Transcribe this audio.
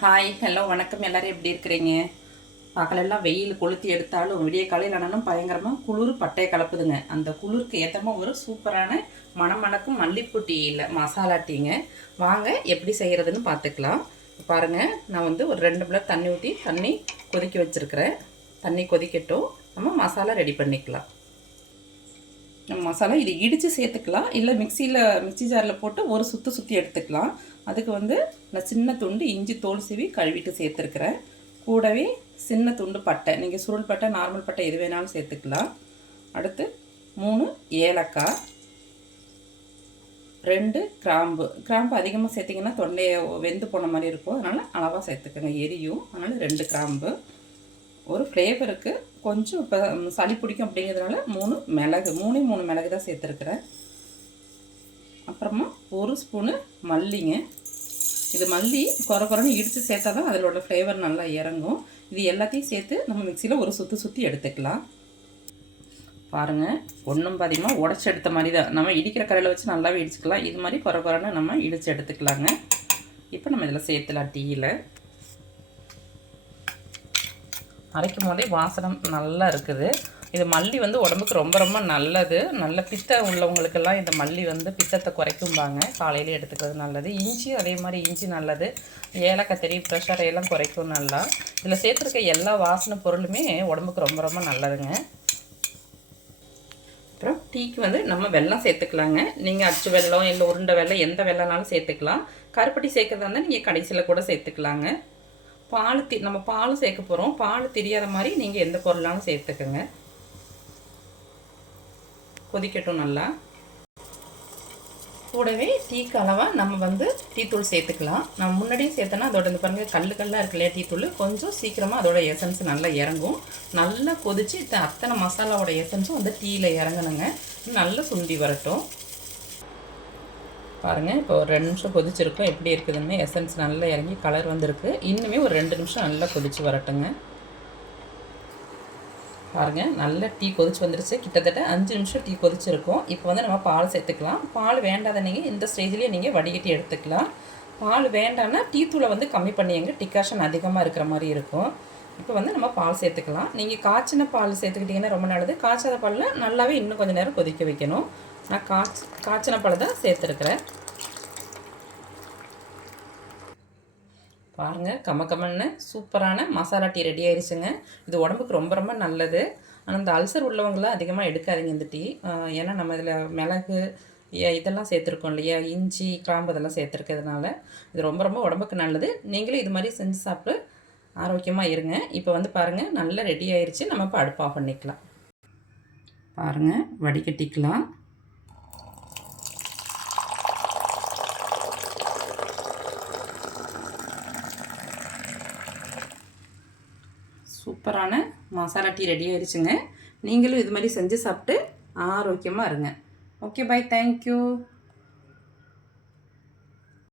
Hi hello வணக்கம். எல்லாரும் எப்படி இருக்கிறீங்க? பகலெல்லாம் வெயில் கொளுத்தி எடுத்தாலும் விடிய காலையில் ஆனாலும் பயங்கரமாக குளிர் பட்டையை கலப்புதுங்க. அந்த குளிருக்கு ஏற்றமாக ஒரு சூப்பரான மணமணக்கும் மல்லிப்பூ டீ இல்லை மசாலா டீங்க. வாங்க எப்படி செய்கிறதுன்னு பார்த்துக்கலாம் பாருங்கள் நான் வந்து ஒரு ரெண்டு பிளட் தண்ணி ஊற்றி தண்ணி கொதிக்க வச்சுருக்கிறேன். தண்ணி கொதிக்கட்டும். நம்ம மசாலா ரெடி பண்ணிக்கலாம். நம்ம மசாலா இது இடித்து சேர்த்துக்கலாம். இல்லை மிக்சியில் மிக்சி ஜாரில் போட்டு ஒரு சுற்று சுற்றி எடுத்துக்கலாம். அதுக்கு வந்து நான் சின்ன துண்டு இஞ்சி தோல் சீவி கழுவிட்டு சேர்த்துருக்குறேன். கூடவே சின்ன துண்டு பட்டை. நீங்கள் சுருள் பட்டை நார்மல் பட்டை எது வேணாலும் சேர்த்துக்கலாம். அடுத்து மூணு ஏலக்காய் ரெண்டு கிராம்பு. கிராம்பு அதிகமாக சேர்த்திங்கன்னா தொண்டையை வெந்து போன மாதிரி இருக்கும். அதனால் அளவாக சேர்த்துக்கோங்க. எரியும். அதனால் ரெண்டு கிராம்பு. ஒரு ஃப்ளேவருக்கு கொஞ்சம் இப்போ சளி பிடிக்கும் அப்படிங்கிறதுனால மூணு மிளகு. மூணையும் மூணு மிளகு தான் சேர்த்துருக்குறேன். அப்புறமா ஒரு ஸ்பூனு மல்லிங்க. இது மல்லி குறை குறைன்னு இடித்து சேர்த்தா தான் அதிலோட ஃப்ளேவர் நல்லா இறங்கும். இது எல்லாத்தையும் சேர்த்து நம்ம மிக்சியில் ஒரு சுற்றி சுற்றி எடுத்துக்கலாம். பாருங்கள் ஒன்றும் பாதியமாக உடச்சி எடுத்த மாதிரி தான் நம்ம இடிக்கிற கரையில் வச்சு நல்லாவே இடிச்சுக்கலாம். இது மாதிரி குறை குறைன்னு நம்ம இடித்து எடுத்துக்கலாங்க. இப்போ நம்ம இதில் சேர்த்துலாம் டீயில். அரைக்கும் போதே வாசனம் நல்லா இருக்குது. இது மல்லி வந்து உடம்புக்கு ரொம்ப ரொம்ப நல்லது. நல்ல பித்தம் உள்ளவங்களுக்கெல்லாம் இந்த மல்லி வந்து பித்தத்தை குறைக்கும்பாங்க. காலையில் எடுத்துக்கிறது நல்லது. இஞ்சி அதே மாதிரி இஞ்சி நல்லது. ஏலக்காய் தெரியும் ப்ரெஷர் எல்லாம் குறைக்கும் நல்லா. இதில் சேர்த்துருக்க எல்லா வாசனை பொருளுமே உடம்புக்கு ரொம்ப ரொம்ப நல்லதுங்க. அப்புறம் டீக்கு வந்து நம்ம வெல்லம் சேர்த்துக்கலாங்க. நீங்கள் அச்சு வெள்ளம் இல்லை உருண்டை வெள்ளம் எந்த வெள்ளம்னாலும் சேர்த்துக்கலாம். கருப்பட்டி சேர்க்கறதா இருந்தால் நீங்கள் கடைசியில் கூட சேர்த்துக்கலாங்க. பால் தி நம்ம பால் சேர்க்க போகிறோம் பால் தெரியாத மாதிரி நீங்கள் எந்த பொருளாலும் சேர்த்துக்கோங்க. கொதிக்கட்டும் நல்லா. கூடவே டீக்கு அளவாக நம்ம வந்து டீத்தூள் சேர்த்துக்கலாம். நம்ம முன்னாடியே சேர்த்தோன்னா அதோட இந்த பாருங்கள் கல் கல்லாக இருக்கு இல்லையா டீத்தூள் கொஞ்சம் சீக்கிரமாக அதோட எசன்ஸ் நல்லா இறங்கும். நல்லா கொதித்து அத்தனை மசாலாவோட எசன்ஸும் வந்து டீயில் இறங்கணுங்க. நல்லா சுண்டி வரட்டும். பாருங்கள் இப்போ ஒரு ரெண்டு நிமிஷம் கொதிச்சிருக்கோம். எப்படி இருக்குதுன்னு எசன்ஸ் நல்லா இறங்கி கலர் வந்திருக்கு. இன்னுமே ஒரு ரெண்டு நிமிஷம் நல்லா கொதிச்சு வரட்டுங்க. பாருங்கள் நல்ல டீ கொதிச்சு வந்துருச்சு. கிட்டத்தட்ட அஞ்சு நிமிஷம் டீ கொதிச்சிருக்கும். இப்போ வந்து நம்ம பால் சேர்த்துக்கலாம். பால் வேண்டாத நீங்கள் இந்த ஸ்டேஜ்லேயே நீங்கள் வடிகட்டி எடுத்துக்கலாம். பால் வேண்டாம்னா டீ தூளை வந்து கம்மி பண்ணிங்க டிகாஷன் அதிகமாக இருக்கிற மாதிரி இருக்கும். இப்போ வந்து நம்ம பால் சேர்த்துக்கலாம். நீங்கள் காய்ச்சின பால் சேர்த்துக்கிட்டிங்கன்னா ரொம்ப நல்லது. காய்ச்சாத பாலில் நல்லாவே இன்னும் கொஞ்சம் நேரம் கொதிக்க வைக்கணும். நான் காய்ச்சி காய்ச்சின பால் தான் சேர்த்துருக்குறேன். பாருங்கள் கம கமன்னு சூப்பரான மசாலா டீ ரெடி ஆயிடுச்சுங்க இது உடம்புக்கு ரொம்ப ரொம்ப நல்லது. ஆனால் இந்த அல்சர் உள்ளவங்களாம் அதிகமாக எடுக்காதீங்க இந்த டீ. ஏன்னா நம்ம இதில் மிளகு இதெல்லாம் சேர்த்துருக்கோம் இல்லையா? இஞ்சி கிராம்பு இதெல்லாம் சேர்த்துருக்கிறதுனால இது ரொம்ப ரொம்ப உடம்புக்கு நல்லது. நீங்களும் இது மாதிரி செஞ்சு சாப்பிட்டு ஆரோக்கியமாக இருங்க. இப்போ வந்து பாருங்கள் நல்லா ரெடி ஆயிடுச்சு நம்ம இப்போ அடுப்பு ஆஃப் பண்ணிக்கலாம். பாருங்கள் வடிகட்டிக்கலாம். சூப்பரான மசாலா டீ ரெடி ஆயிடுச்சுங்க நீங்களும் இது மாதிரி செஞ்சு சாப்பிட்டு ஆரோக்கியமாக இருங்க. Okay bye thank you